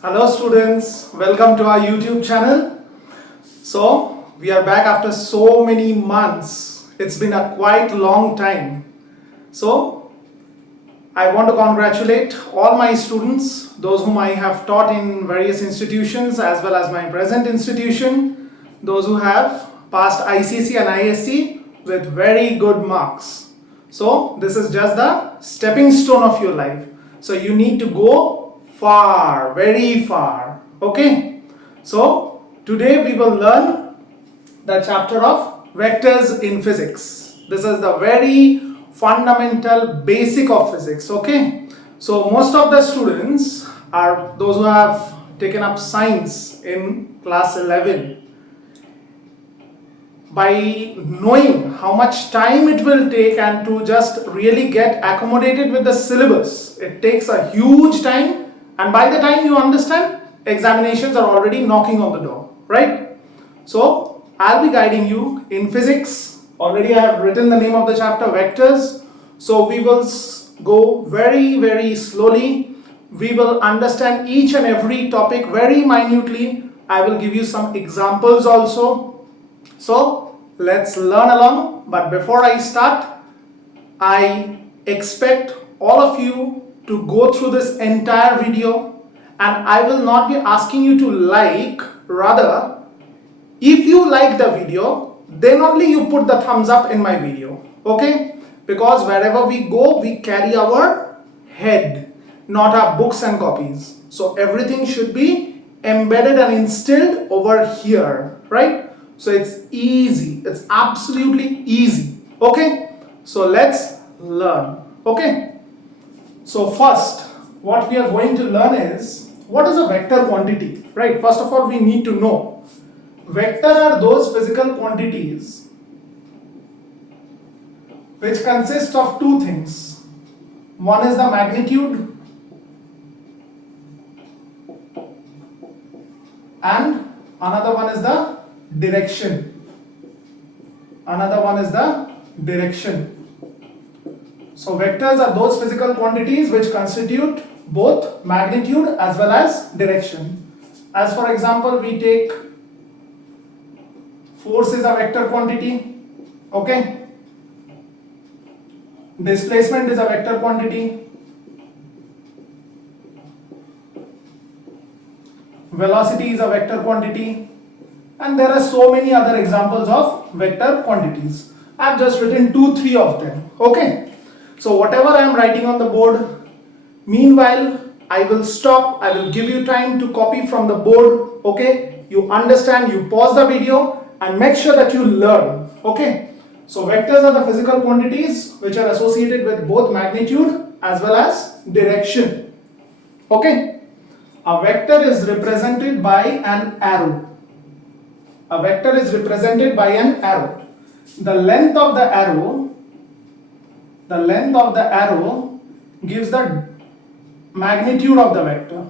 Hello students, welcome to our YouTube channel. So we are back after so many months. It's been a quite long time. So I want to congratulate all my students, those whom I have taught in various institutions as well as my present institution, those who have passed ICC and I.S.C with very good marks. So this is just the stepping stone of your life. So you need to go far, very far. Okay? So today we will learn the chapter of vectors in physics. This is the very fundamental basic of physics. Okay? So most of the students are those who have taken up science in class 11. By knowing how much time it will take and to just really get accommodated with the syllabus, it takes a huge time, and by the time you understand, examinations are already knocking on the door, right? So I'll be guiding you in physics. Already I have written the name of the chapter, vectors. So we will go very slowly. We will understand each and every topic very minutely. I will give you some examples also. So let's learn along. But before I start, I expect all of you to go through this entire video, and I will not be asking you to like. Rather, if you like the video, then only you put the thumbs up in my video. Okay? Because wherever we go, we carry our head, not our books and copies. So everything should be embedded and instilled over here, right? So it's easy, it's absolutely easy. Okay? So let's learn. Okay? So first, what we are going to learn is, what is a vector quantity? Right? First of all, we need to know. Vector are those physical quantities which consist of two things. One is the magnitude and another one is the direction. Another one is the direction. So vectors are those physical quantities which constitute both magnitude as well as direction. As for example, we take force is a vector quantity. Okay? Displacement is a vector quantity. Velocity is a vector quantity. And there are so many other examples of vector quantities. I have just written 2-3 of them. Okay. So whatever I am writing on the board, meanwhile I will stop. I will give you time to copy from the board. Okay. You understand, you pause the video and make sure that you learn. Okay. So vectors are the physical quantities which are associated with both magnitude as well as direction. Okay. A vector is represented by an arrow. A vector is represented by an arrow. The length of the arrow gives the magnitude of the vector.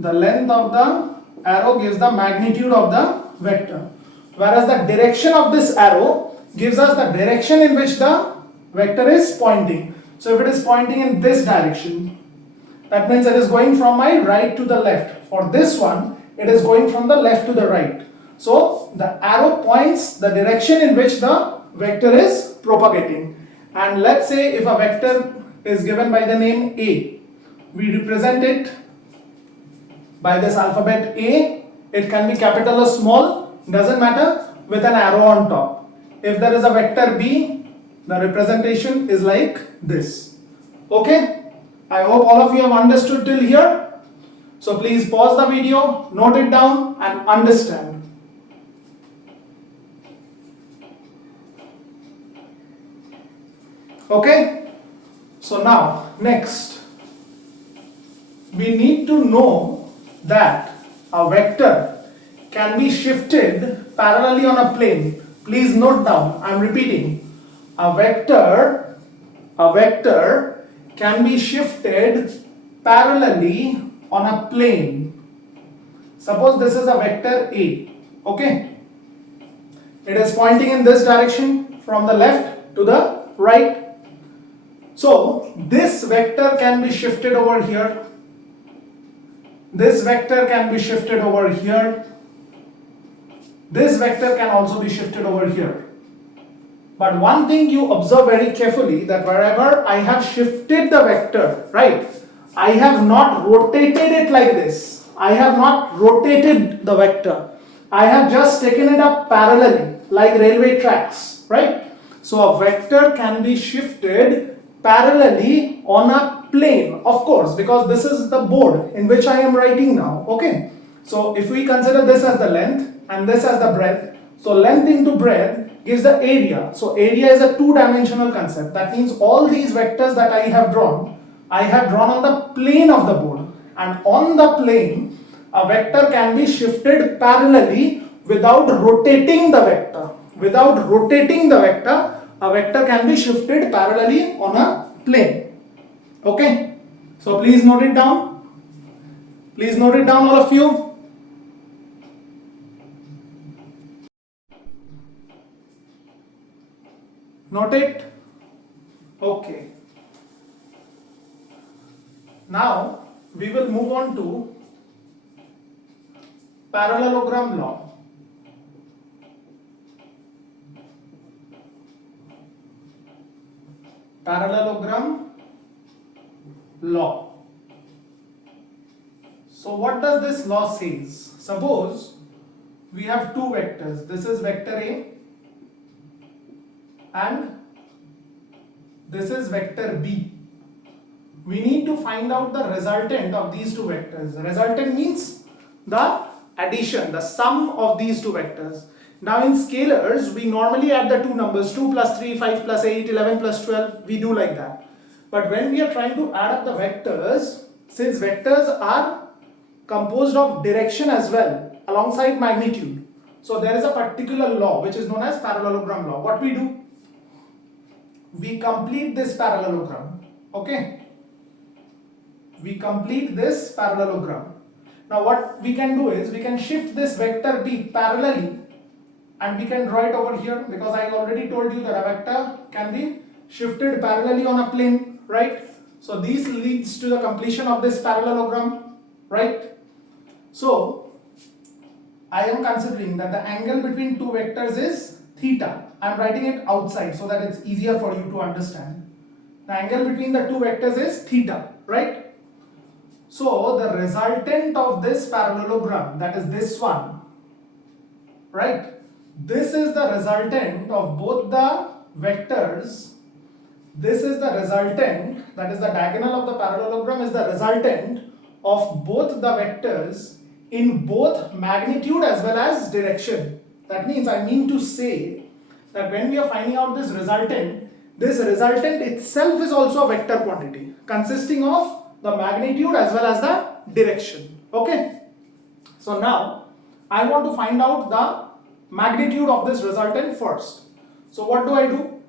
The length of the arrow gives the magnitude of the vector. Whereas the direction of this arrow gives us the direction in which the vector is pointing. So if it is pointing in this direction, that means it is going from my right to the left. For this one, it is going from the left to the right. So the arrow points the direction in which the vector is propagating. And let's say if a vector is given by the name A, we represent it by this alphabet A. It can be capital or small, doesn't matter, with an arrow on top. If there is a vector B, the representation is like this. Okay? I hope all of you have understood till here. So please pause the video, note it down and understand. Okay, so now next we need to know that a vector can be shifted parallelly on a plane. Please note down, I am repeating, a vector can be shifted parallelly on a plane. Suppose this is a vector A. Okay, it is pointing in this direction from the left to the right. So this vector can be shifted over here This vector can be shifted over here. This vector can also be shifted over here. But one thing you observe very carefully, that wherever I have shifted the vector, right, I have not rotated it like this. I have not rotated the vector. I have just taken it up parallelly, like railway tracks, right? So a vector can be shifted parallelly on a plane, of course, because this is the board in which I am writing now, okay? So if we consider this as the length and this as the breadth, so length into breadth gives the area. So area is a two-dimensional concept. That means all these vectors that I have drawn on the plane of the board. And on the plane, a vector can be shifted parallelly without rotating the vector. Without rotating the vector, a vector can be shifted parallelly on a plane. Okay? So please note it down. Please note it down, all of you. Note it? Okay. Now we will move on to parallelogram law. Parallelogram law. So what does this law says? Suppose we have two vectors. This is vector A and this is vector B. We need to find out the resultant of these two vectors. The resultant means the addition, the sum of these two vectors. Now in scalars, we normally add the two numbers, 2 plus 3, 5 plus 8, 11 plus 12, we do like that. But when we are trying to add up the vectors, since vectors are composed of direction as well, alongside magnitude, so there is a particular law which is known as parallelogram law. What we do? We complete this parallelogram, okay? We complete this parallelogram. Now what we can do is, we can shift this vector B parallelly and we can draw it over here, because I already told you that a vector can be shifted parallelly on a plane, right? So this leads to the completion of this parallelogram, right? So I am considering that the angle between two vectors is theta. I am writing it outside so that it's easier for you to understand. The angle between the two vectors is theta, right? So the resultant of this parallelogram, that is this one, right? This is the resultant of both the vectors. This is the resultant, that is the diagonal of the parallelogram is the resultant of both the vectors in both magnitude as well as direction. That means, I mean to say that when we are finding out this resultant itself is also a vector quantity consisting of the magnitude as well as the direction. Okay? So now I want to find out the magnitude of this resultant first. So what do?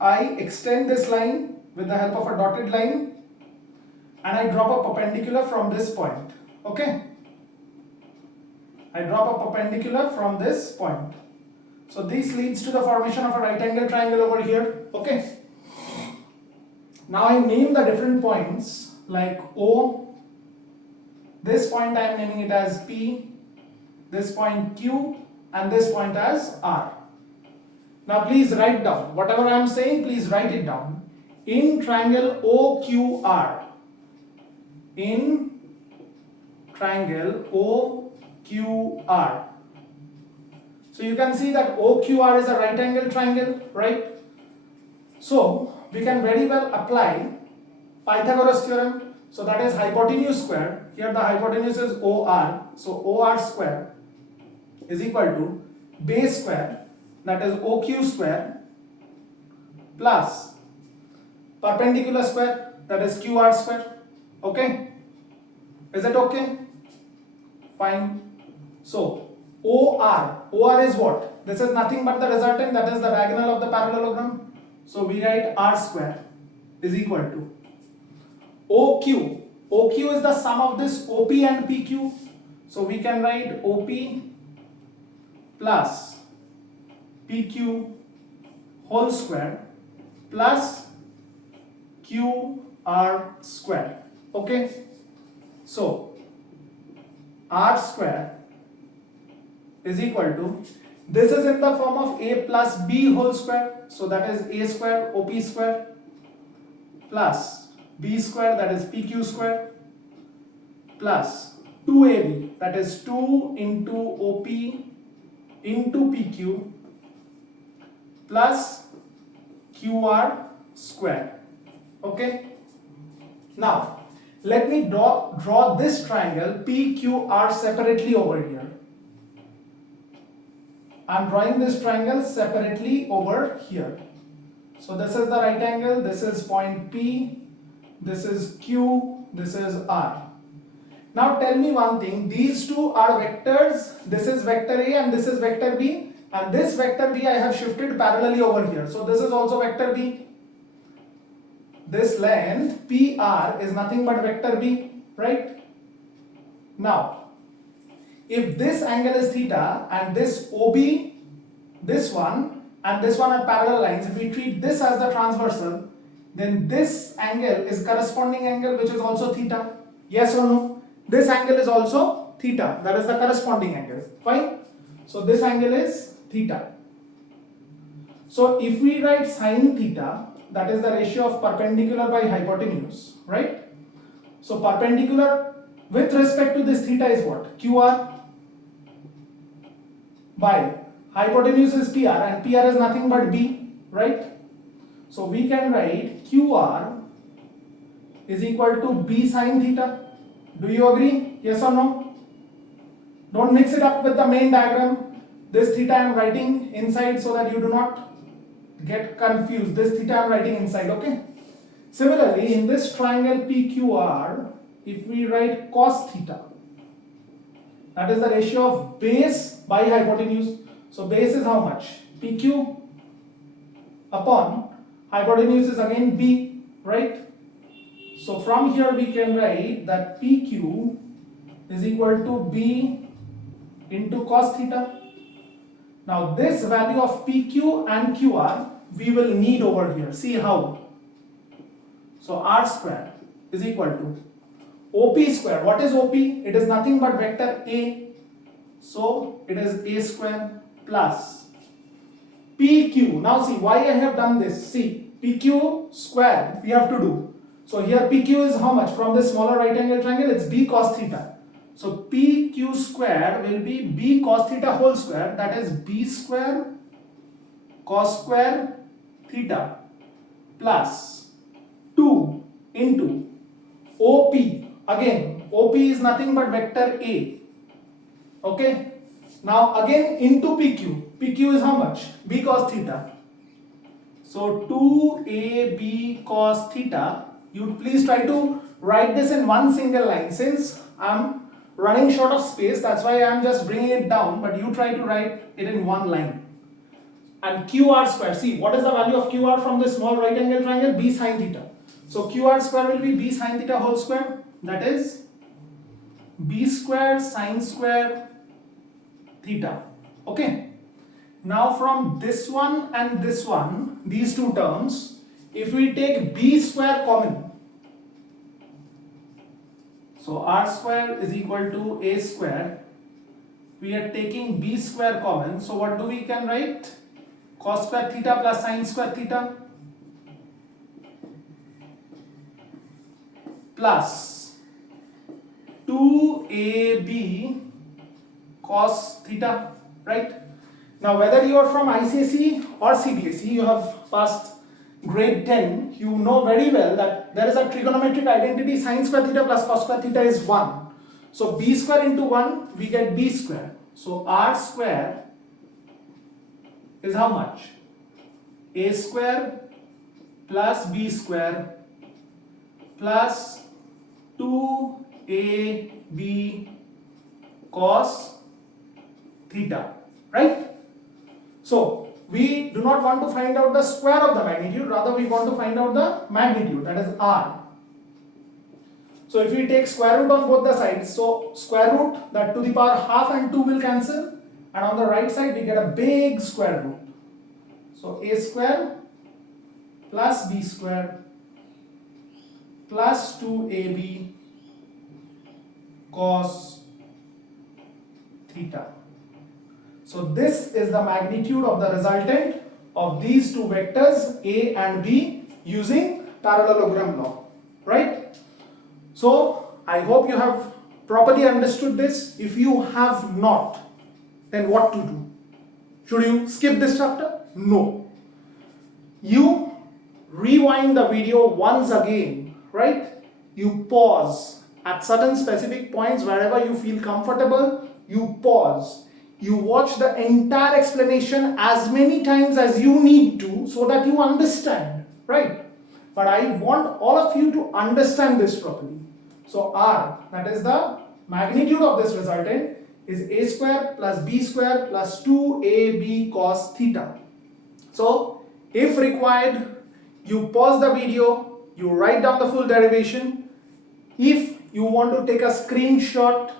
I extend this line with the help of a dotted line and I drop a perpendicular from this point. Okay? I drop a perpendicular from this point. So this leads to the formation of a right angle triangle over here. Okay? Now I name the different points like O. This point I am naming it as P. This point Q and this point as R. Now please write down whatever I am saying, please write it down. In triangle OQR, in triangle OQR. So you can see that OQR is a right angle triangle, right? So we can very well apply Pythagoras theorem. So that is hypotenuse square. Here the hypotenuse is OR. So OR square is equal to base square, that is OQ square, plus perpendicular square, that is QR square. Okay? Is it okay? Fine. So OR is what? This is nothing but the resultant, that is the diagonal of the parallelogram. So we write R square is equal to OQ. OQ is the sum of this OP and PQ. So we can write OP plus PQ whole square plus QR square. Okay? So r square is equal to, this is in the form of a plus b whole square, so that is a square op square plus b square, that is pq square, plus 2ab, that is 2 into op into pq plus qr square. Okay, now let me draw this triangle pqr separately over here. I'm drawing this triangle separately over here. So this is the right angle, this is point P, this is Q, this is R. Now tell me one thing, these two are vectors, this is vector A and this is vector B, and this vector B I have shifted parallelly over here. So this is also vector B. This length PR is nothing but vector B, right? Now, if this angle is theta and this OB, this one and this one are parallel lines, if we treat this as the transversal, then this angle is corresponding angle which is also theta. Yes or no? This angle is also theta, that is the corresponding angle. Fine. So this angle is theta. So if we write sine theta, that is the ratio of perpendicular by hypotenuse, right? So perpendicular with respect to this theta is what? QR by hypotenuse is PR and PR is nothing but B, right? So we can write QR is equal to B sine theta. Do you agree? Yes or no? Don't mix it up with the main diagram. This theta I am writing inside so that you do not get confused. This theta I am writing inside, okay? Similarly, in this triangle PQR, if we write cos theta, that is the ratio of base by hypotenuse. So base is how much? PQ upon hypotenuse is again B, right? So from here we can write that PQ is equal to B into cos theta. Now this value of PQ and QR we will need over here. See how? So R square is equal to OP square. What is OP? It is nothing but vector A. So it is A square plus PQ. Now see why I have done this. See, PQ square we have to do. So here PQ is how much? From this smaller right angle triangle, it's B cos theta. So PQ square will be B cos theta whole square, that is B square cos square theta plus 2 into OP. Again, OP is nothing but vector A. Okay. Now again into PQ. PQ is how much? B cos theta. So 2AB cos theta. You please try to write this in one single line. Since I'm running short of space, that's why I'm just bringing it down, but you try to write it in one line. And QR square, see what is the value of QR from this small right angle triangle? B sine theta. So QR square will be B sine theta whole square, that is B square sine square theta. Okay. Now from this one and this one, these two terms, if we take B square common, so R square is equal to A square, we are taking B square common, so what do we can write? Cos square theta plus sine square theta plus 2AB cos theta, right? Now whether you are from I.C.S.C. or C.B.S.E, you have passed grade 10, you know very well that there is a trigonometric identity sine square theta plus cos square theta is 1. So B square into 1, we get B square. So R square is how much? A square plus B square plus 2AB cos theta, right? So we do not want to find out the square of the magnitude, rather we want to find out the magnitude, that is R. So if we take square root on both the sides, so square root, that to the power half and 2 will cancel, and on the right side we get a big square root. So A square plus B square plus 2AB cos theta. So this is the magnitude of the resultant of these two vectors A and B using parallelogram law, right? So I hope you have properly understood this. If you have not, then what to do? Should you skip this chapter? No. You rewind the video once again, right? You pause at certain specific points wherever you feel comfortable. You pause. You watch the entire explanation as many times as you need to so that you understand, right? But I want all of you to understand this properly. So R, that is the magnitude of this resultant, is A square plus B square plus 2AB cos theta. So if required, you pause the video, you write down the full derivation. If you want to take a screenshot,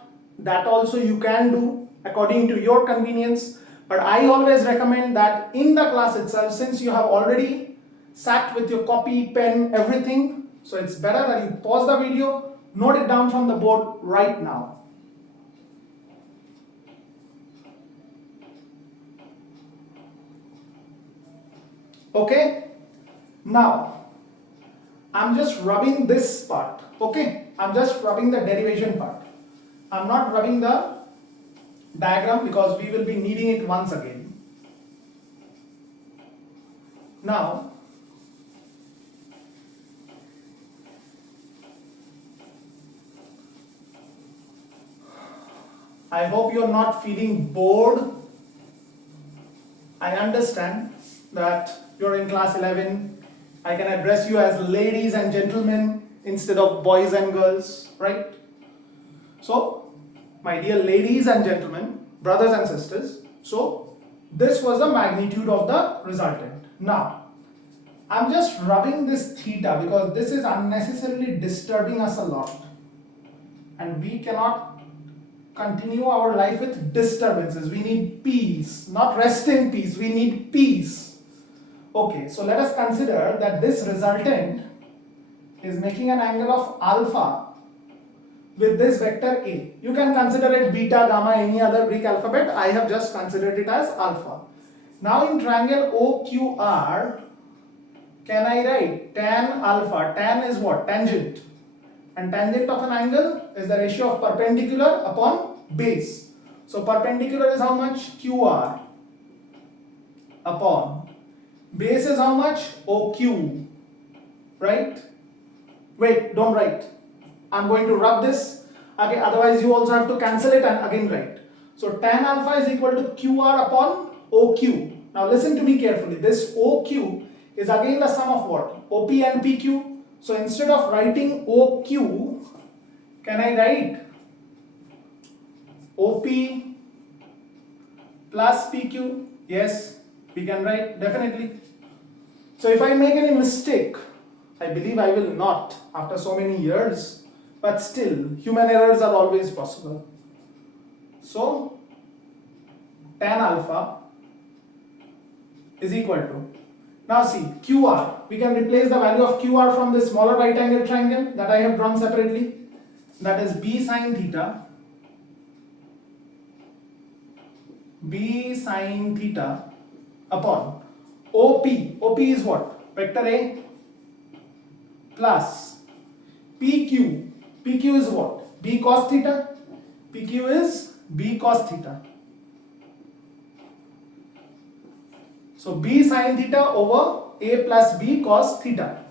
that also you can do according to your convenience. But I always recommend that in the class itself, since you have already sat with your copy, pen, everything, so it's better that you pause the video, note it down from the board right now. Okay, now I'm just rubbing this part. Okay, I'm just rubbing the derivation part. I'm not rubbing the diagram because we will be needing it once again. Now I hope you're not feeling bored. I understand that you're in class 11. I can address you as ladies and gentlemen instead of boys and girls, right? So, my dear ladies and gentlemen, brothers and sisters, so this was the magnitude of the resultant. Now, I'm just rubbing this theta because this is unnecessarily disturbing us a lot. And we cannot continue our life with disturbances. We need peace, not rest in peace. We need peace. Okay, so let us consider that this resultant is making an angle of alpha with this vector A. You can consider it beta, gamma, any other Greek alphabet. I have just considered it as alpha. Now in triangle OQR, can I write tan alpha? Tan is what? Tangent. And tangent of an angle is the ratio of perpendicular upon base. So perpendicular is how much? QR upon base is how much? OQ, right? Wait, don't write. I'm going to rub this. Okay, otherwise you also have to cancel it and again write. So tan alpha is equal to QR upon OQ. Now listen to me carefully. This OQ is again the sum of what? OP and PQ. So instead of writing OQ, can I write OP plus PQ? Yes, we can write, definitely. So if I make any mistake, I believe I will not after so many years, but still, human errors are always possible. So, tan alpha is equal to, now see, QR, we can replace the value of QR from this smaller right angle triangle that I have drawn separately, that is B sine theta upon OP. OP is what? Vector A plus PQ. PQ is what? B cos theta. PQ is B cos theta. So B sine theta over A plus B cos theta.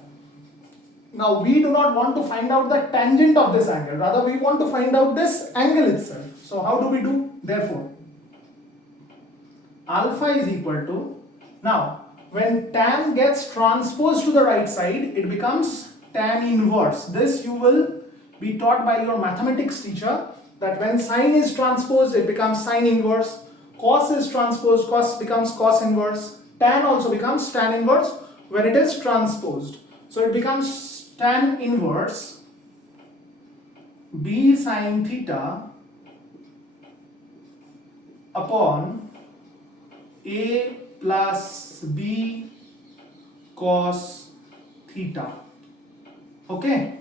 Now we do not want to find out the tangent of this angle. Rather we want to find out this angle itself. So how do we do? Therefore, alpha is equal to, now when tan gets transposed to the right side, it becomes tan inverse. This you will be taught by your mathematics teacher, that when sine is transposed, it becomes sine inverse. Cos is transposed, cos becomes cos inverse. Tan also becomes tan inverse when it is transposed. So it becomes tan inverse B sine theta upon A plus B cos theta. Okay.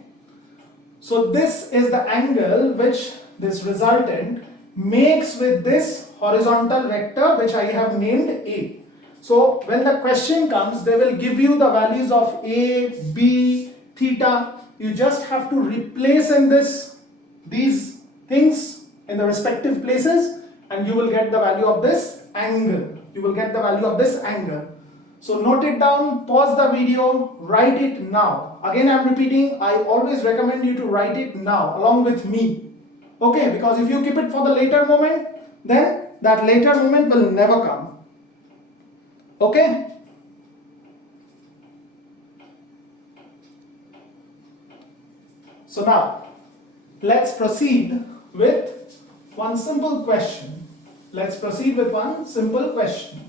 So this is the angle which this resultant makes with this horizontal vector which I have named A. So when the question comes, they will give you the values of A, B, theta. You just have to replace in these things in the respective places, and you will get the value of this angle. You will get the value of this angle. So note it down, pause the video, write it now. Again I am repeating, I always recommend you to write it now along with me. Okay, because if you keep it for the later moment, then that later moment will never come. Okay? So now, let's proceed with one simple question. Let's proceed with one simple question.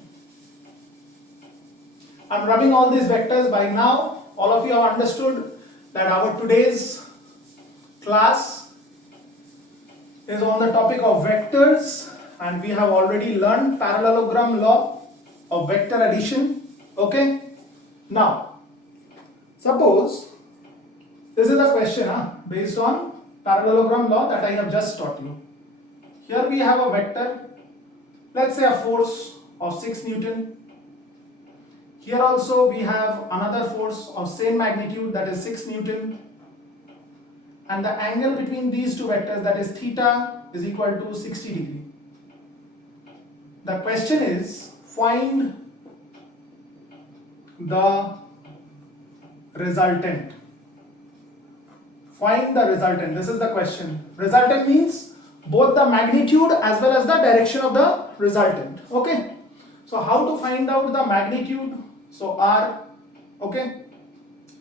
I'm rubbing all these vectors by now. All of you have understood that our today's class is on the topic of vectors, and we have already learned parallelogram law of vector addition. Okay? Now, suppose this is a question based on parallelogram law that I have just taught you. Here we have a vector, let's say a force of 6 Newton. Here also we have another force of same magnitude, that is 6 Newton. And the angle between these two vectors, that is theta, is equal to 60 degree. The question is, find the resultant. Find the resultant. This is the question. Resultant means both the magnitude as well as the direction of the resultant. Okay. So how to find out the magnitude? So R. Okay.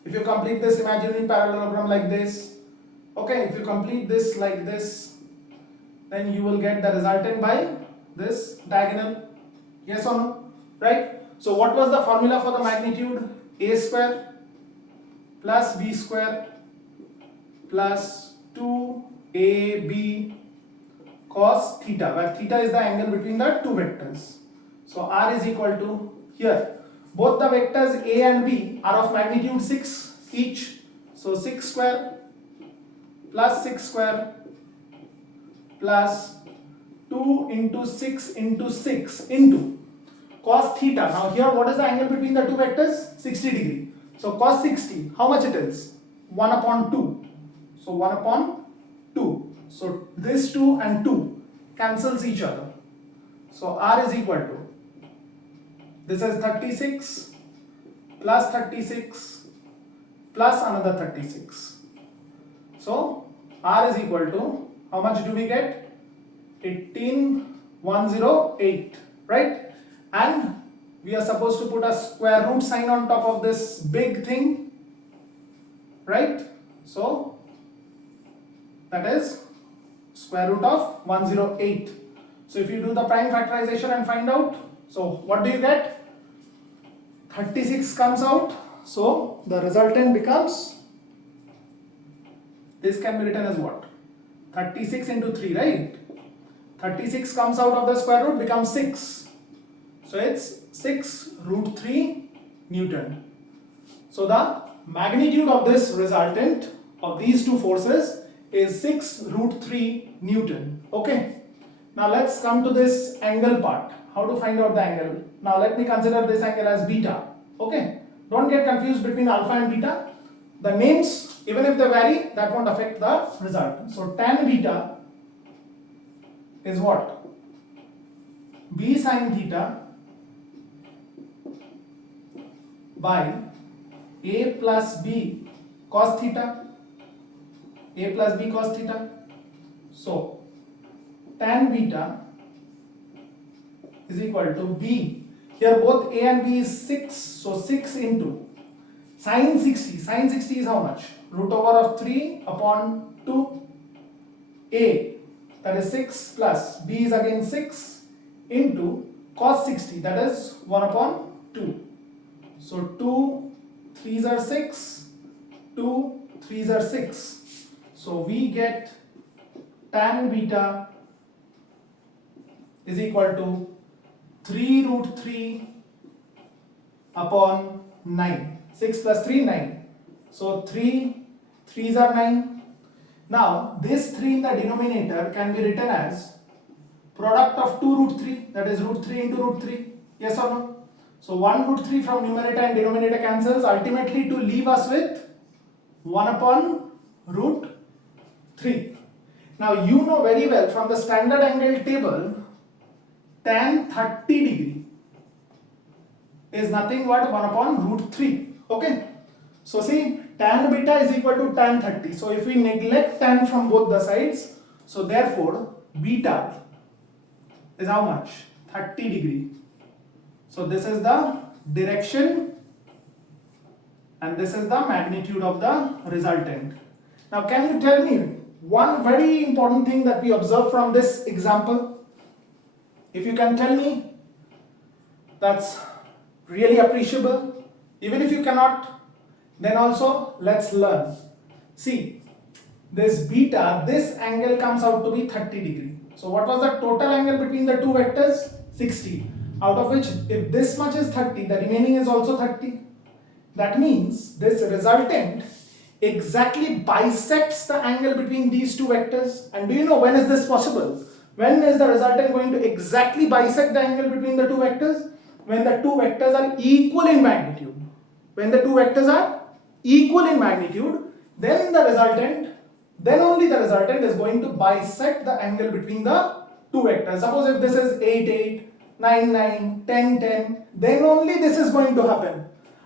If you complete this imaginary parallelogram like this, okay, if you complete this like this, then you will get the resultant by this diagonal. Yes or no? Right? So what was the formula for the magnitude? A square plus B square plus 2AB cos theta, where theta is the angle between the two vectors. So R is equal to, here both the vectors A and B are of magnitude 6 each. So 6 square plus 6 square plus 2 into 6 into 6 into cos theta. Now here what is the angle between the two vectors? 60 degree. So cos 60, how much it is? 1 upon 2. So 1 upon 2. So this 2 and 2 cancels each other. So R is equal to, this is 36 plus 36 plus another 36. So R is equal to, how much do we get? 18108, right? And we are supposed to put a square root sign on top of this big thing, right? So that is square root of 108. So if you do the prime factorization and find out, so what do you get? 36 comes out. So the resultant becomes, this can be written as what? 36 into 3, right? 36 comes out of the square root, becomes 6. So it's 6 root 3 Newton. So the magnitude of this resultant of these two forces is 6 root 3 Newton. Okay. Now let's come to this angle part. How to find out the angle? Now let me consider this angle as beta. Okay. Don't get confused between alpha and beta. The names, even if they vary, that won't affect the result. So tan beta is what? B sin theta by A plus B cos theta. A plus B cos theta. So tan beta is equal to B. Here both A and B is 6. So 6 into sin 60. Sin 60 is how much? Root over of 3 upon 2. A, that is 6, plus B is again 6 into cos 60, that is 1 upon 2. So 2 3s are 6, 2 3s are 6. So we get tan beta is equal to 3 root 3 upon 9. 6 plus 3, 9. So 3 3s are 9. Now this 3 in the denominator can be written as product of 2 root 3, that is root 3 into root 3, yes or no? So 1 root 3 from numerator and denominator cancels, ultimately to leave us with 1 upon root 3. Now you know very well from the standard angle table, tan 30 degree is nothing but 1 upon root 3. Okay. So see, tan beta is equal to tan 30. So if we neglect tan from both the sides, so therefore beta is how much? 30 degree. So this is the direction and this is the magnitude of the resultant. Now can you tell me one very important thing that we observe from this example? If you can tell me, that's really appreciable. Even if you cannot, then also let's learn. See, this beta, this angle comes out to be 30 degree. So what was the total angle between the two vectors? 60. Out of which, if this much is 30, the remaining is also 30. That means this resultant exactly bisects the angle between these two vectors. And do you know when is this possible? When is the resultant going to exactly bisect the angle between the two vectors? When the two vectors are equal in magnitude. When the two vectors are equal in magnitude, then only the resultant is going to bisect the angle between the two vectors. Suppose if this is 8, 8, 9, 9, 10, 10, then only this is going to happen.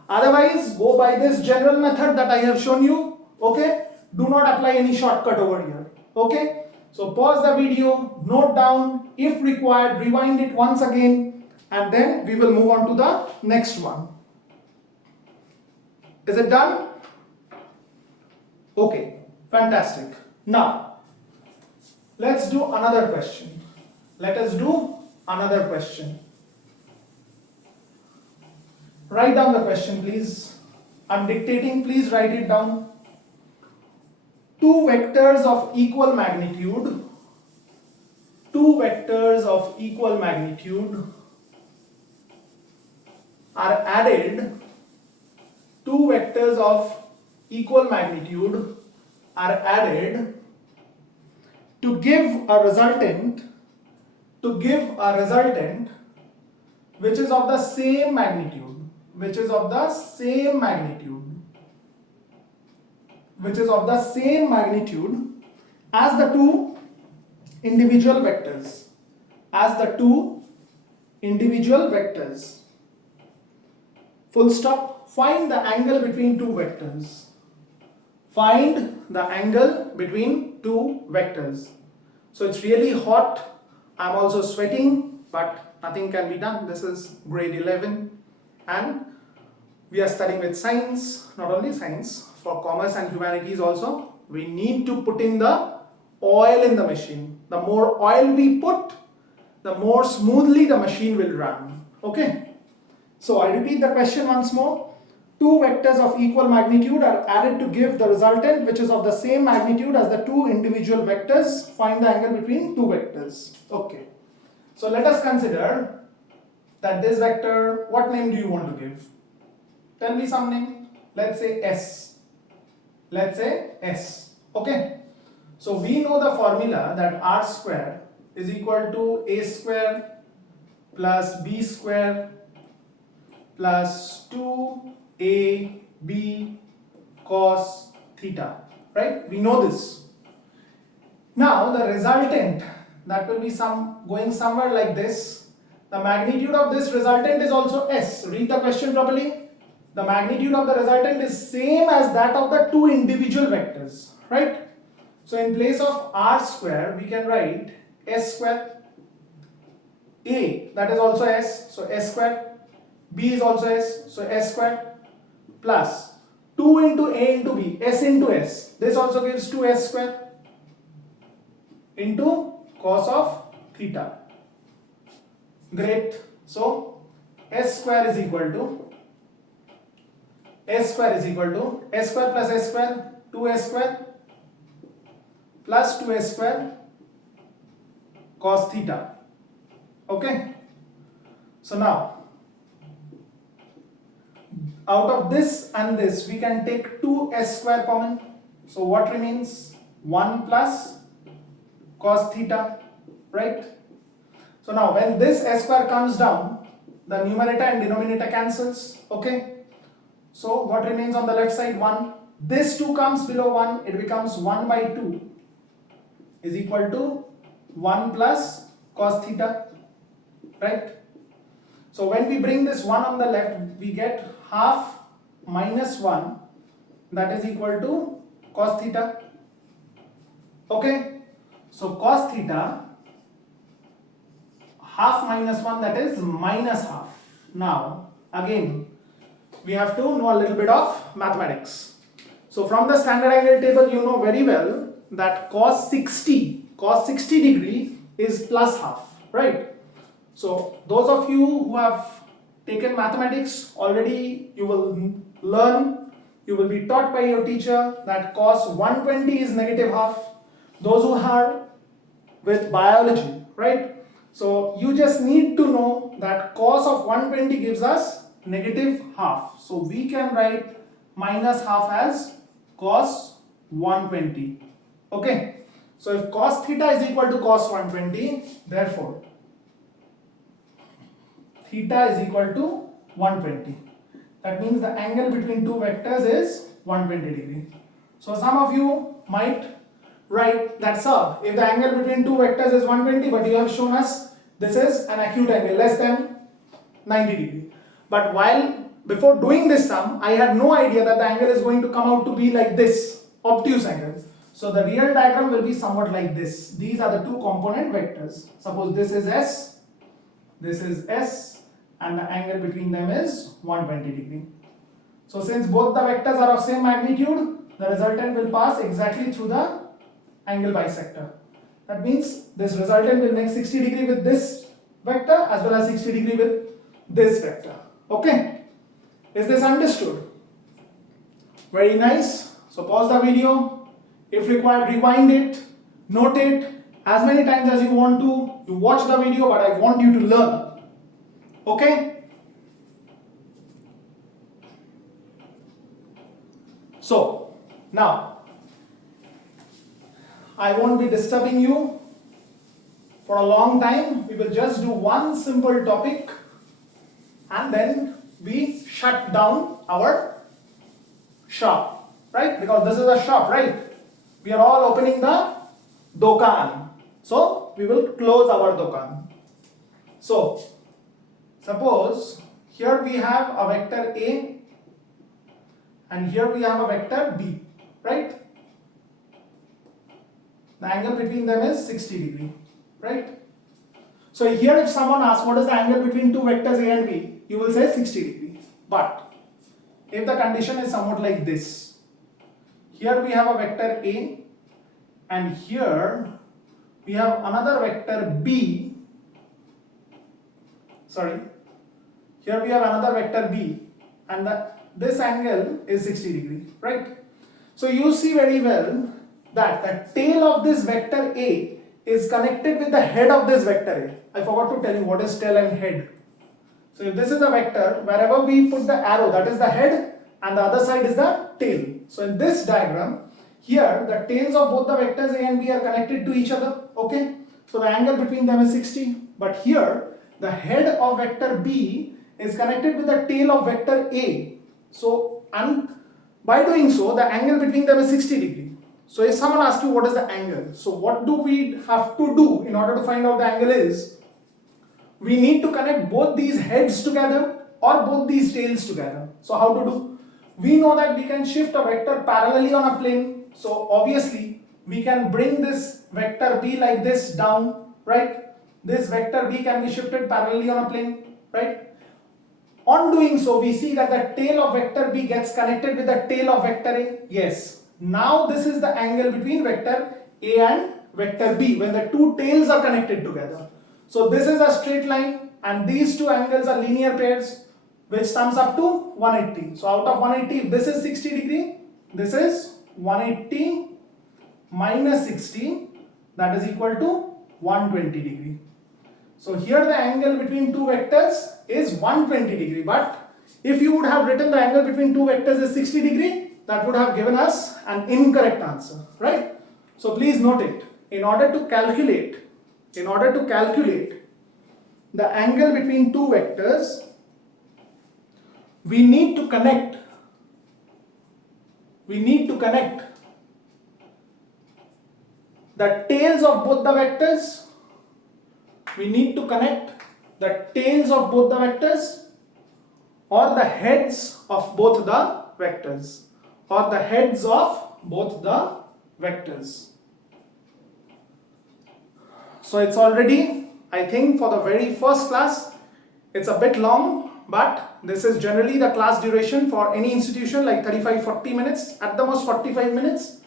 Otherwise, go by this general method that I have shown you. Okay? Do not apply any shortcut over here. Okay? So pause the video, note down, if required, rewind it once again, and then we will move on to the next one. Is it done? Okay, fantastic. Now, let's do another question. Let us do another question. Write down the question, please. I'm dictating, please write it down. Two vectors of equal magnitude are added. Two vectors of equal magnitude are added to give a resultant which is of the same magnitude as the two individual vectors. Full stop. Find the angle between two vectors. So it's really hot. I'm also sweating, but nothing can be done. This is grade 11 and we are studying with science, not only science, for commerce and humanities also. We need to put in the oil in the machine. The more oil we put, the more smoothly the machine will run. Okay? So I repeat the question once more. Two vectors of equal magnitude are added to give the resultant which is of the same magnitude as the two individual vectors. Find the angle between two vectors. Okay. So let us consider that this vector, what name do you want to give? Tell me some name. Let's say S. Okay. So we know the formula that r square is equal to a square plus b square plus 2ab cos theta, right? We know this. Now the resultant, that will be going somewhere like this. The magnitude of this resultant is also S. Read the question properly. The magnitude of the resultant is same as that of the two individual vectors, right? So in place of r square, we can write s square. A, that is also s, so s square. B is also s, so s square, plus 2 into a into b, s into s. This also gives 2s square into cos of theta. Great. So s square is equal to s square plus s square, 2s square plus 2s square cos theta. Okay. So now out of this and this we can take 2s square common. So what remains? 1 plus cos theta, right? So now when this s square comes down, the numerator and denominator cancels, okay? So what remains on the left side? 1. This 2 comes below 1, it becomes 1 by 2 is equal to 1 plus cos theta, right? So when we bring this 1 on the left, we get half minus 1, that is equal to cos theta, okay? So cos theta, half minus 1, that is minus half. Now again we have to know a little bit of mathematics. So from the standard angle table you know very well that cos 60 degree is plus half, right? So those of you who have taken mathematics already, you will learn, you will be taught by your teacher that cos 120 is negative half. Those who are with biology, right? So you just need to know that cos of 120 gives us negative half. So we can write minus half as cos 120. Okay. So if cos theta is equal to cos 120, therefore theta is equal to 120. That means the angle between two vectors is 120 degree. So some of you might write that, sir, if the angle between two vectors is 120, but you have shown us this is an acute angle less than 90 degree. But before doing this sum, I had no idea that the angle is going to come out to be like this, obtuse angle. So the real diagram will be somewhat like this. These are the two component vectors. Suppose this is S, and the angle between them is 120 degree. So since both the vectors are of same magnitude, the resultant will pass exactly through the angle bisector. That means this resultant will make 60 degree with this vector as well as 60 degree with this vector. Okay? Is this understood? Very nice. So pause the video. If required, rewind it, note it as many times as you want to. You watch the video, but I want you to learn. Okay? So now I won't be disturbing you for a long time. We will just do one simple topic and then we shut down our shop, right? Because this is a shop, right? We are all opening the dokan. So we will close our dokan. So suppose here we have a vector A and here we have a vector B, right? The angle between them is 60 degree, right? So here if someone asks what is the angle between two vectors A and B, you will say 60 degree. But if the condition is somewhat like this, here we have a vector A and here we have another vector B, here we have another vector B and this angle is 60 degree, right? So you see very well that the tail of this vector A is connected with the head of this vector A. I forgot to tell you what is tail and head. So if this is a vector, wherever we put the arrow, that is the head and the other side is the tail. So in this diagram, here the tails of both the vectors A and B are connected to each other, okay? So the angle between them is 60. But here the head of vector B is connected with the tail of vector A. So, and by doing so, the angle between them is 60 degree. So if someone asks you what is the angle, so what do we have to do in order to find out the angle is, we need to connect both these heads together or both these tails together. So how to do? We know that we can shift a vector parallelly on a plane. So obviously we can bring this vector B like this down, right? This vector B can be shifted parallelly on a plane, right? On doing so, we see that the tail of vector B gets connected with the tail of vector A. Yes. Now this is the angle between vector A and vector B when the two tails are connected together. So this is a straight line and these two angles are linear pairs which sums up to 180. So out of 180, if this is 60 degree, this is 180 minus 60, that is equal to 120 degree. So here the angle between two vectors is 120 degree, but if you would have written the angle between two vectors is 60 degree, that would have given us an incorrect answer, right? So please note it. In order to calculate the angle between two vectors, we need to connect the tails of both the vectors. We need to connect the tails of both the vectors, or the heads of both the vectors, So it's already, I think, for the very first class, it's a bit long, but this is generally the class duration for any institution, like 35-40 minutes, at the most 45 minutes.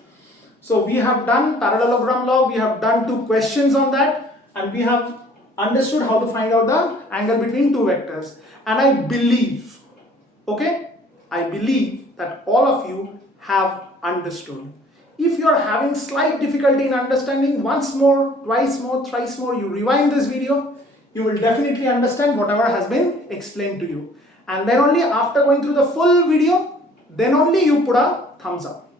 So we have done parallelogram law, we have done 2 questions on that, and we have understood how to find out the angle between two vectors. And I believe that all of you have understood. If you are having slight difficulty in understanding, once more, twice more, thrice more, you rewind this video, you will definitely understand whatever has been explained to you. And then only after going through the full video, then only you put a thumbs up.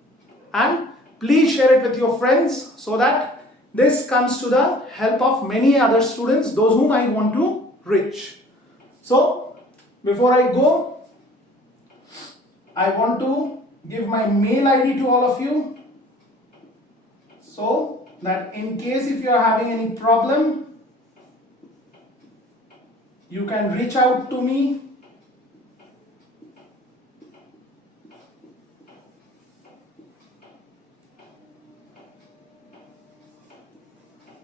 And please share it with your friends so that this comes to the help of many other students, those whom I want to reach. So, before I go, I want to give my mail ID to all of you, so that in case if you are having any problem, you can reach out to me.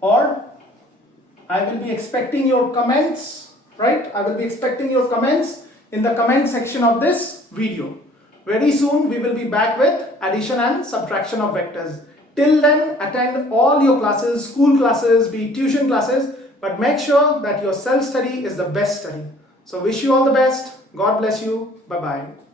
Or I will be expecting your comments, right? I will be expecting your comments in the comment section of this video. Very soon we will be back with addition and subtraction of vectors. Till then, attend all your classes, school classes, be it tuition classes, but make sure that your self-study is the best study. So wish you all the best. God bless you. Bye-bye.